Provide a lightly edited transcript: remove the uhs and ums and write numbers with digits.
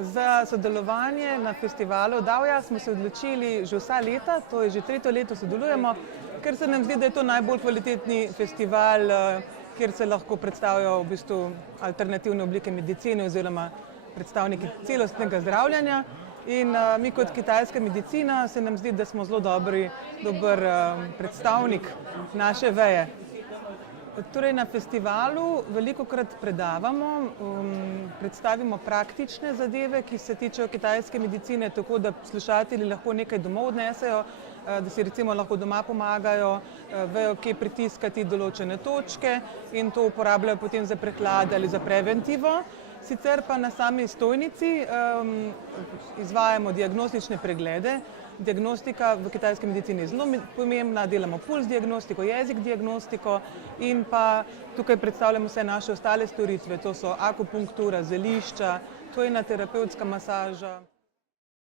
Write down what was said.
Za sodelovanje na festivalu Davja smo se odločili že vsa leta, to je že tretje leto sodelujemo, ker se nam zdi, da je to najbolj kvalitetni festival, kjer se lahko predstavijo v bistvu alternativne oblike medicine oziroma predstavniki celostnega zdravljenja. In mi kot kitajska medicina se nam zdi, da smo zelo dober predstavnik naše veje. Torej na festivalu velikokrat predavamo, predstavimo praktične zadeve, ki se tičejo kitajske medicine, tako da slušatelji lahko nekaj domov odnesejo, da si recimo lahko doma pomagajo, vejo, kje pritiskati določene točke in to uporabljajo potem za prehlad ali za preventivo. Sicer pa na sami stojnici izvajamo diagnostične preglede. Diagnostika v kitajski medicini je zelo pomembna, delamo puls diagnostiko, jezik diagnostiko in pa tukaj predstavljamo vse naše ostale storitve, to so akupunktura, zelišča, tojna terapevtska masaža.